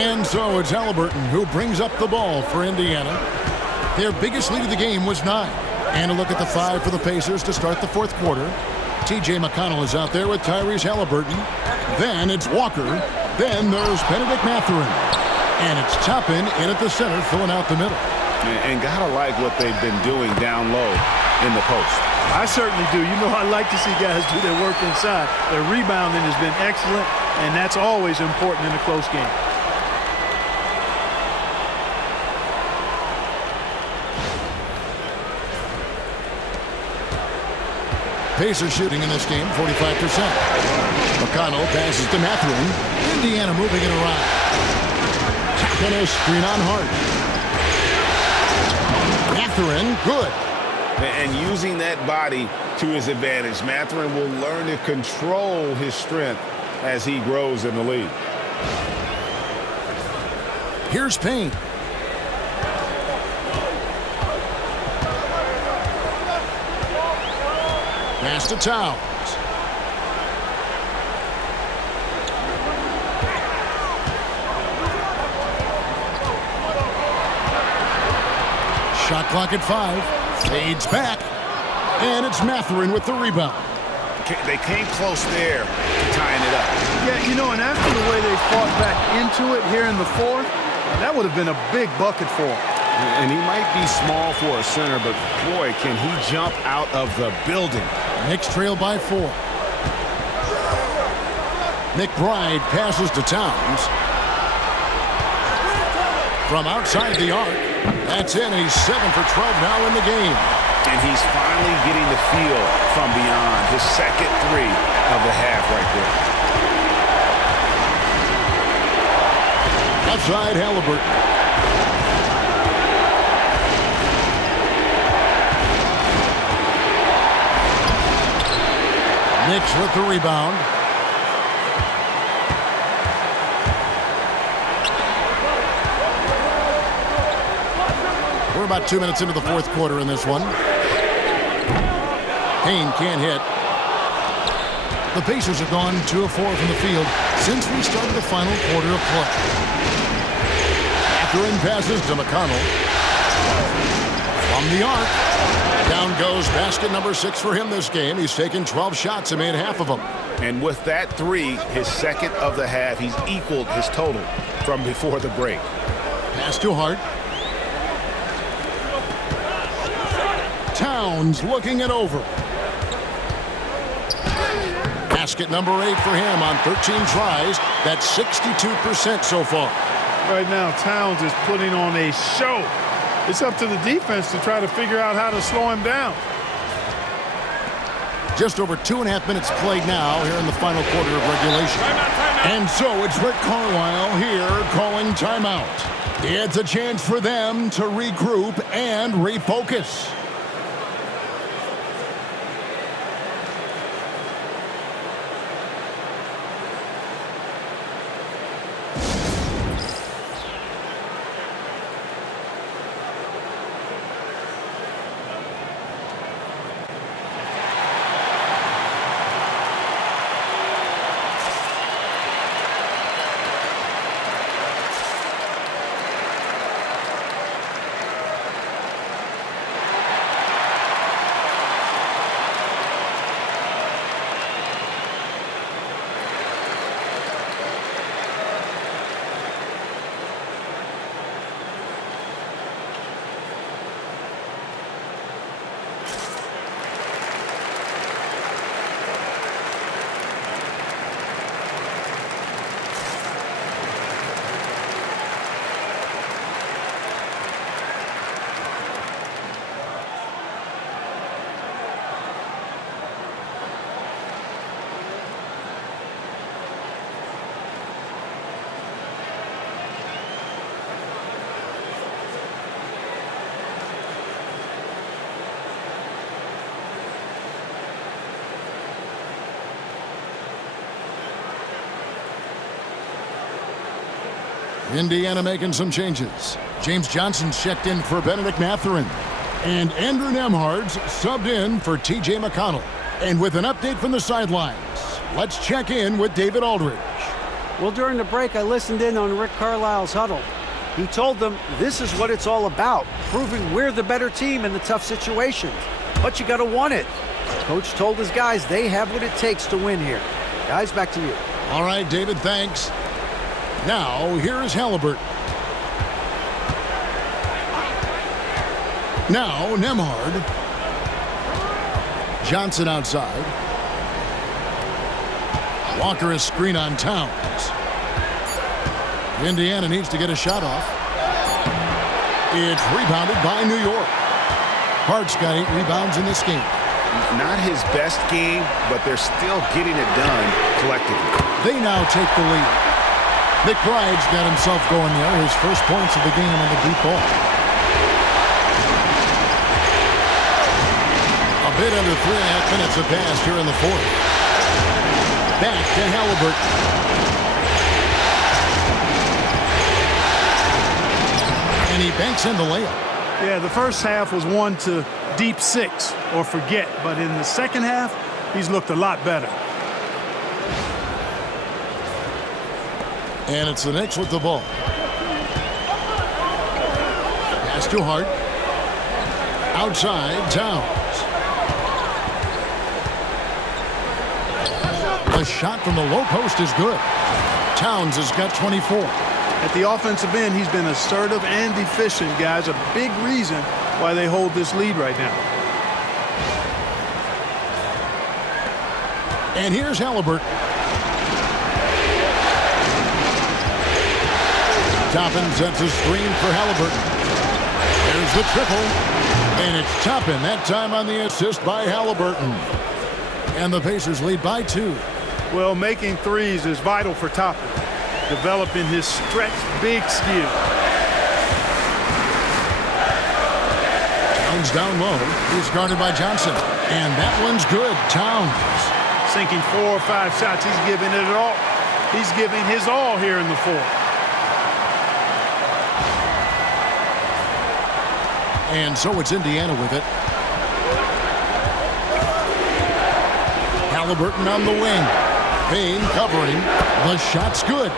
And so it's Halliburton who brings up the ball for Indiana. Their biggest lead of the game was 9. And a look at the 5 for the Pacers to start the fourth quarter. T.J. McConnell is out there with Tyrese Halliburton. Then it's Walker. Then there's Benedict Mathurin. And it's Toppin in at the center, filling out the middle. And gotta like what they've been doing down low in the post. I certainly do. You know, I like to see guys do their work inside. Their rebounding has been excellent, and that's always important in a close game. Pacers shooting in this game, 45%. McConnell passes to Mathurin. Indiana moving it around. Tapping a screen on Hart. Mathurin, good. And using that body to his advantage, Mathurin will learn to control his strength as he grows in the league. Here's Payne. Pass to Towns. Shot clock at 5. Fades back. And it's Mathurin with the rebound. They came close there to tying it up. Yeah, you know, and after the way they fought back into it here in the fourth, that would have been a big bucket for him. And he might be small for a center, but boy, can he jump out of the building. Knicks trail by 4. McBride passes to Towns. From outside the arc. That's in, and he's 7 for 12 now in the game. And he's finally getting the feel from beyond. His second 3 of the half right there. Outside Halliburton. Knicks with the rebound. We're about 2 minutes into the fourth quarter in this one. Payne can't hit. The Pacers have gone 2 of 4 from the field since we started the final quarter of play. Mathurin passes to McConnell. From the arc. Down goes basket number 6 for him this game. He's taken 12 shots and made half of them. And with that 3, his second of the half, he's equaled his total from before the break. Pass to Hart. Towns looking it over. Basket number 8 for him on 13 tries. That's 62% so far. Right now, Towns is putting on a show. It's up to the defense to try to figure out how to slow him down. Just over 2.5 minutes played now here in the final quarter of regulation. And so it's Rick Carlisle here calling timeout. It's a chance for them to regroup and refocus. Indiana making some changes. James Johnson's checked in for Benedict Mathurin. And Andrew Nembhard's subbed in for T.J. McConnell. And with an update from the sidelines, let's check in with David Aldridge. Well, during the break, I listened in on Rick Carlisle's huddle. He told them this is what it's all about, proving we're the better team in the tough situations. But you got to want it. Coach told his guys they have what it takes to win here. Guys, back to you. All right, David, thanks. Now, here is Halliburton. Now, Nembhard. Johnson outside. Walker is screen on Towns. Indiana needs to get a shot off. It's rebounded by New York. Hart's got 8 rebounds in this game. Not his best game, but they're still getting it done collectively. They now take the lead. McBride's got himself going there. His first points of the game on the deep ball. A bit under 3.5 minutes have passed here in the fourth. Back to Halliburton. And he banks in the layup. Yeah, the first half was one to deep 6 or forget, but in the second half, he's looked a lot better. And it's the Knicks with the ball. Pass to Hart. Outside, Towns. The shot from the low post is good. Towns has got 24. At the offensive end, he's been assertive and efficient, guys. A big reason why they hold this lead right now. And here's Halliburton. Toppin sets a screen for Halliburton. There's the triple. And it's Toppin, that time on the assist by Halliburton. And the Pacers lead by 2. Well, making threes is vital for Toppin, developing his stretch big skill. Towns down low. He's guarded by Johnson. And that one's good. Towns. Sinking 4 or 5 shots. He's giving it all. He's giving his all here in the fourth. And so it's Indiana with it. Halliburton on the wing. Payne covering. The shot's good.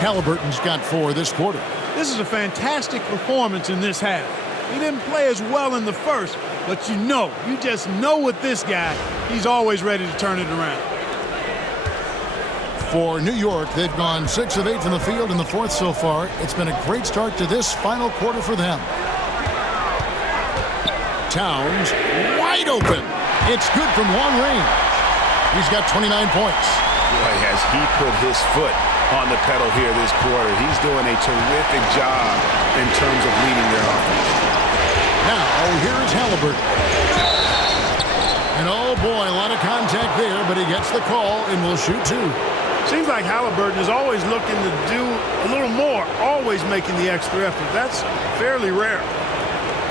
Halliburton's got 4 this quarter. This is a fantastic performance in this half. He didn't play as well in the first, but you just know with this guy, he's always ready to turn it around. For New York, they've gone 6 of 8 from the field in the fourth so far. It's been a great start to this final quarter for them. Towns, wide open. It's good from long range. He's got 29 points. Boy, has he put his foot on the pedal here this quarter. He's doing a terrific job in terms of leading their offense. Now, here's Halliburton. And oh boy, a lot of contact there, but he gets the call and will shoot 2. Seems like Halliburton is always looking to do a little more, always making the extra effort. That's fairly rare.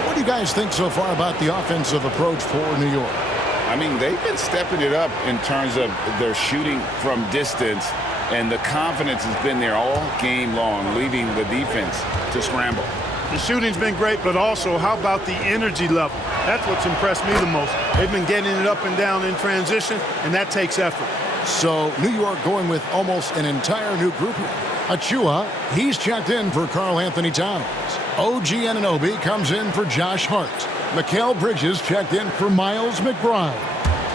What do you guys think so far about the offensive approach for New York? I mean, they've been stepping it up in terms of their shooting from distance, and the confidence has been there all game long, leaving the defense to scramble. The shooting's been great, but also how about the energy level? That's what's impressed me the most. They've been getting it up and down in transition, and that takes effort. So New York going with almost an entire new group here. Achua, he's checked in for Karl Anthony Towns. OG Anunoby comes in for Josh Hart. Mikal Bridges checked in for Miles McBride.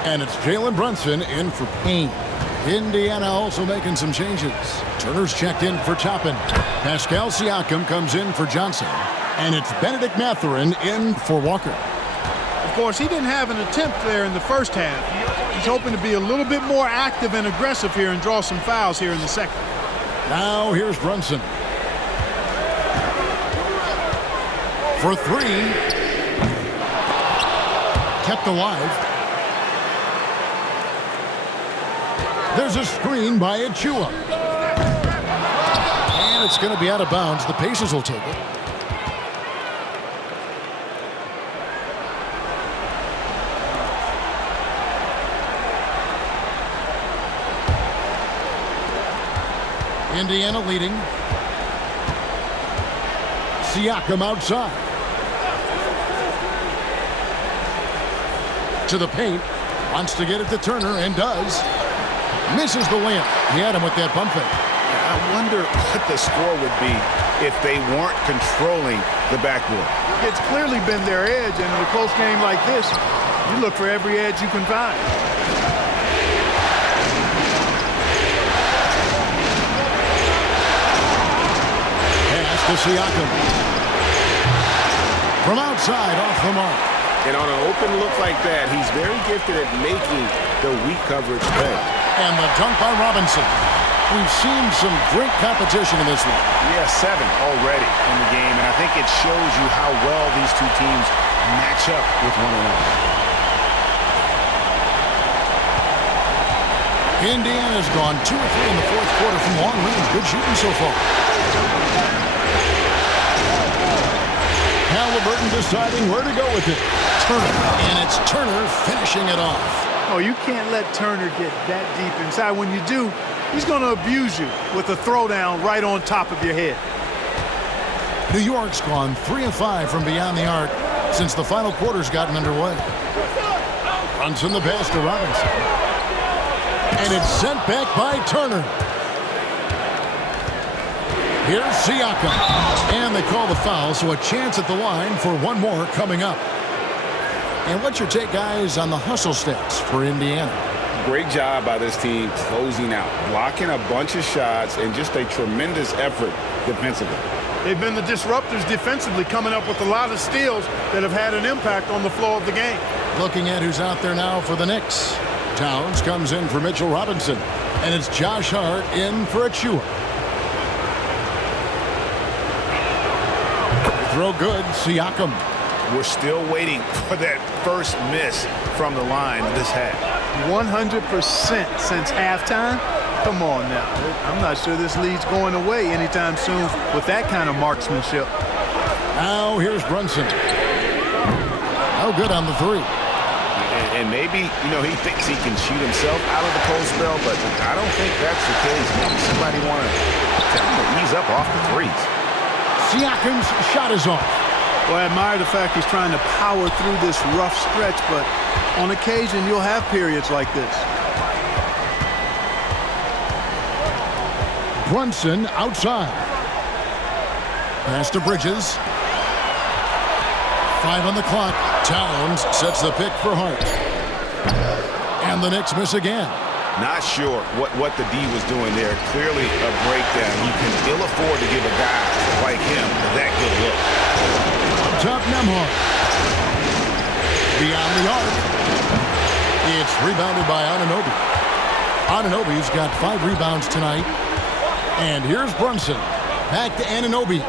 And it's Jalen Brunson in for Payne. Indiana also making some changes. Turner's checked in for Toppin. Pascal Siakam comes in for Johnson. And it's Benedict Mathurin in for Walker. Of course, he didn't have an attempt there in the first half. He's hoping to be a little bit more active and aggressive here and draw some fouls here in the second. Now here's Brunson. For 3. Kept alive. There's a screen by Achua. And it's going to be out of bounds. The Pacers will take it. Indiana leading. Siakam outside. To the paint. Wants to get it to Turner and does. Misses the layup. He had him with that pump fake. I wonder what the score would be if they weren't controlling the backboard. It's clearly been their edge, and in a close game like this, you look for every edge you can find. Pass to Siakam. From outside, off the mark. And on an open look like that, he's very gifted at making the weak coverage pay. And the dunk by Robinson. We've seen some great competition in this one. Yeah, 7 already in the game, and I think it shows you how well these two teams match up with one another. Indiana's gone 2 or 3 in the fourth quarter from long range. Good shooting so far. Halliburton deciding where to go with it. Turner, and it's Turner finishing it off. Oh, you can't let Turner get that deep inside. When you do, he's going to abuse you with a throwdown right on top of your head. New York's gone 3 of 5 from beyond the arc since the final quarter's gotten underway. Brunson the pass to Robinson. And it's sent back by Turner. Here's Siakam. And they call the foul, so a chance at the line for one more coming up. And what's your take, guys, on the hustle stats for Indiana? Great job by this team closing out, blocking a bunch of shots, and just a tremendous effort defensively. They've been the disruptors defensively, coming up with a lot of steals that have had an impact on the flow of the game. Looking at who's out there now for the Knicks. Towns comes in for Mitchell Robinson. And it's Josh Hart in for Achua. Throw good, Siakam. We're still waiting for that first miss from the line this half. 100% since halftime? Come on now. I'm not sure this lead's going away anytime soon with that kind of marksmanship. Now here's Brunson. Oh, good on the 3. And maybe, he thinks he can shoot himself out of the post bell, but I don't think that's the case. Maybe somebody want to tell him to ease up off the threes. Siakam's shot is off. Well, I admire the fact he's trying to power through this rough stretch, but on occasion you'll have periods like this. Brunson outside. Pass to Bridges. 5 on the clock. Towns sets the pick for Hart. And the Knicks miss again. Not sure what the D was doing there. Clearly a breakdown. You can ill afford to give a guy like him that good look. Top Nembhard. Beyond the arc. It's rebounded by Anunoby. Anunoby's got 5 rebounds tonight. And here's Brunson. Back to Anunoby.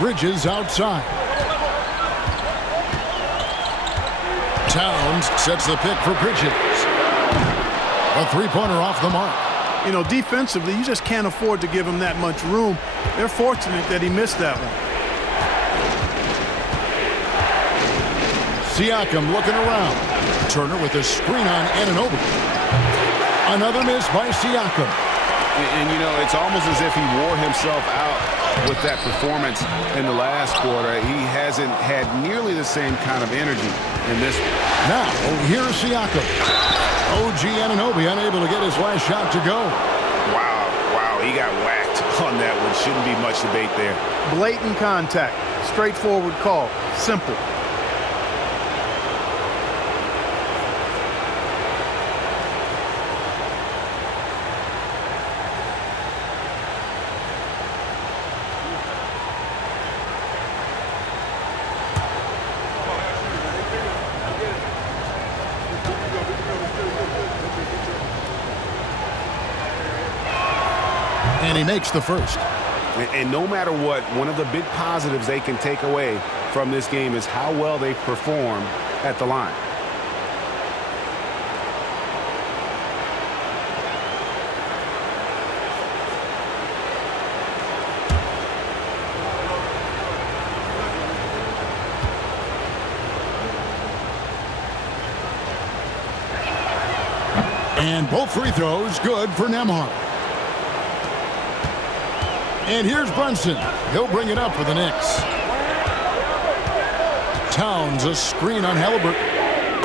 Bridges outside. Towns sets the pick for Bridges. A 3-pointer off the mark. Defensively, you just can't afford to give him that much room. They're fortunate that he missed that one. Siakam looking around. Turner with a screen on Anunoby. Another miss by Siakam. And it's almost as if he wore himself out with that performance in the last quarter. He hasn't had nearly the same kind of energy in this one. Now, here's Siakam. OG Anunoby unable to get his last shot to go. Wow, he got whacked on that one. Shouldn't be much debate there. Blatant contact. Straightforward call. Simple. And he makes the first. And no matter what, one of the big positives they can take away from this game is how well they perform at the line. And both free throws good for Nembhard. And here's Brunson. He'll bring it up for the Knicks. Towns a screen on Halliburton.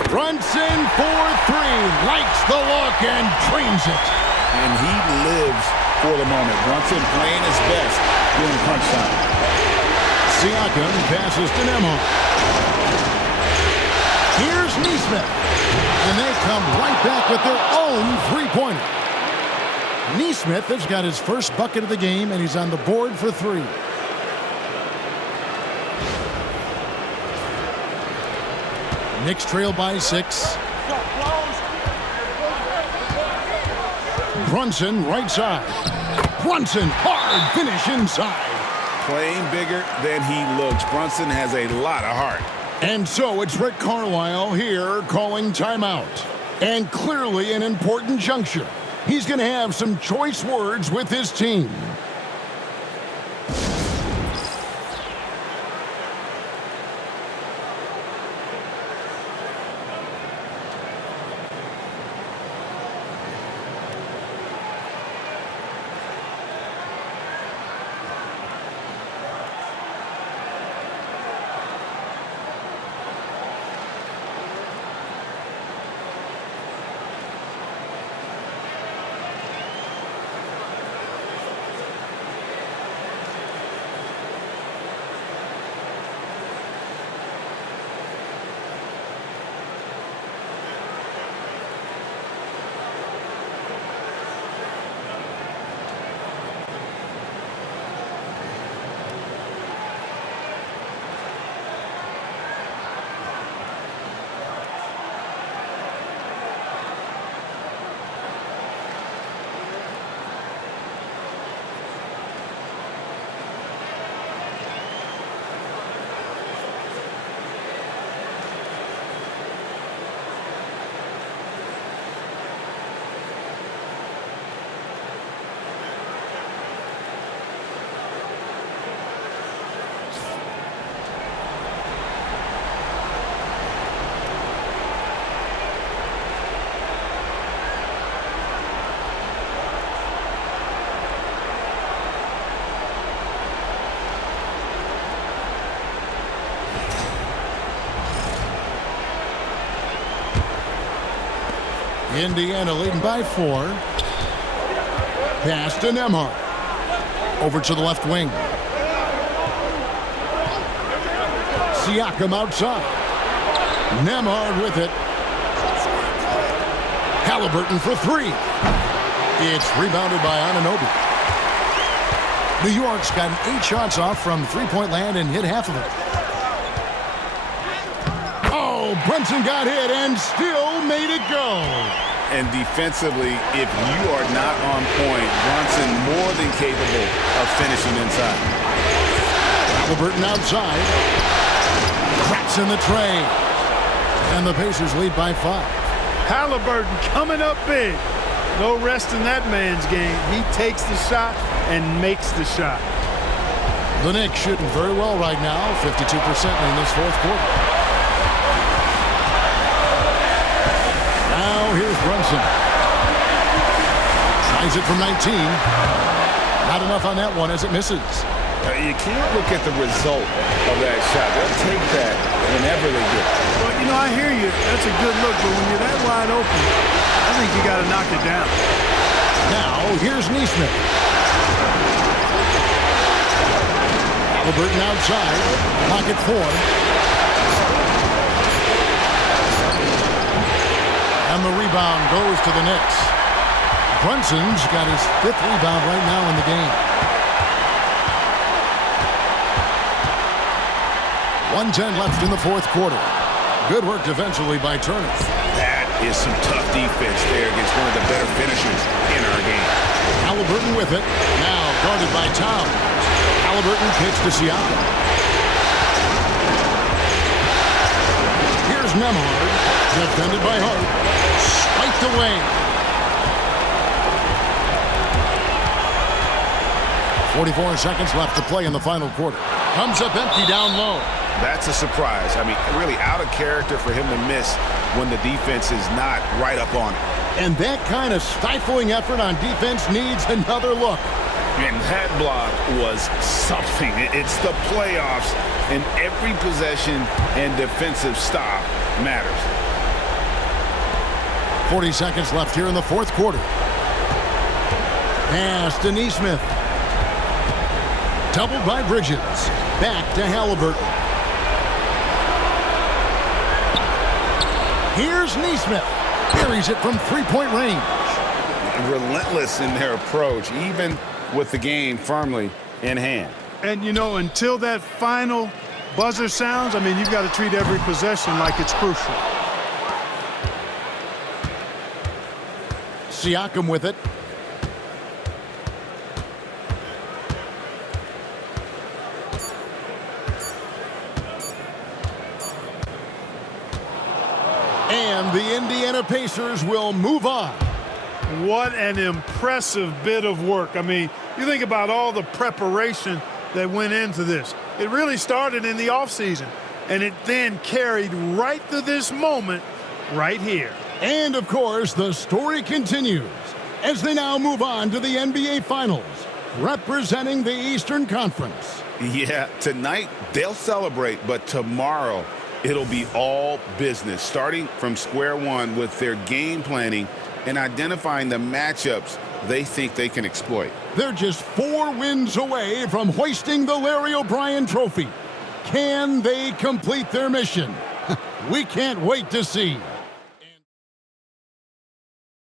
Brunson for three. Likes the look and drains it. And he lives for the moment. Brunson playing his best during crunch time. Siakam passes to Nemo. Here's Nesmith. And they come right back with their own three-pointer. Nesmith has got his first bucket of the game, and he's on the board for three. Knicks trail by 6. Brunson right side. Brunson hard finish inside. Playing bigger than he looks. Brunson has a lot of heart. And so it's Rick Carlisle here calling timeout. And clearly an important juncture. He's going to have some choice words with his team. Indiana leading by 4. Pass to Nembhard. Over to the left wing. Siakam outside. Nembhard with it. Halliburton for 3. It's rebounded by Anunoby. New York's gotten 8 shots off from three-point land and hit half of it. Oh, Brunson got hit and still made it go. And defensively, if you are not on point, Brunson more than capable of finishing inside. Halliburton outside. Cracks in the tray. And the Pacers lead by 5. Halliburton coming up big. No rest in that man's game. He takes the shot and makes the shot. The Knicks shooting very well right now, 52% in this fourth quarter. Now here's Brunson. Tries it from 19. Not enough on that one as it misses. You can't look at the result of that shot. They'll take that whenever they get it. Well, you know, I hear you. That's a good look, but when you're that wide open, I think you got to knock it down. Now here's Nesmith. Halliburton outside. Pocket 4. And the rebound goes to the Knicks. Brunson's got his 5th rebound right now in the game. 1:10 left in the fourth quarter. Good work defensively by Turner. That is some tough defense there against one of the better finishers in our game. Halliburton with it. Now guarded by Tom. Halliburton kicks to Siakam. Here's Nembhard. Defended by Hart. Spiked away. 44 seconds left to play in the final quarter. Comes up empty down low. That's a surprise. I mean, really out of character for him to miss when the defense is not right up on it. And that kind of stifling effort on defense needs another look. And that block was something. It's the playoffs, and every possession and defensive stop matters. 40 seconds left here in the fourth quarter. Pass to Neesmith. Doubled by Bridges. Back to Halliburton. Here's Neesmith. Buries it from three-point range. Relentless in their approach, even with the game firmly in hand. And, you know, until that final buzzer sounds, I mean, you've got to treat every possession like it's crucial. Siakam with it. And the Indiana Pacers will move on. What an impressive bit of work. I mean, you think about all the preparation that went into this. It really started in the offseason, and it then carried right to this moment right here. And, of course, the story continues as they now move on to the NBA Finals, representing the Eastern Conference. Yeah, tonight they'll celebrate, but tomorrow it'll be all business, starting from square one with their game planning and identifying the matchups they think they can exploit. They're just 4 wins away from hoisting the Larry O'Brien Trophy. Can they complete their mission? We can't wait to see.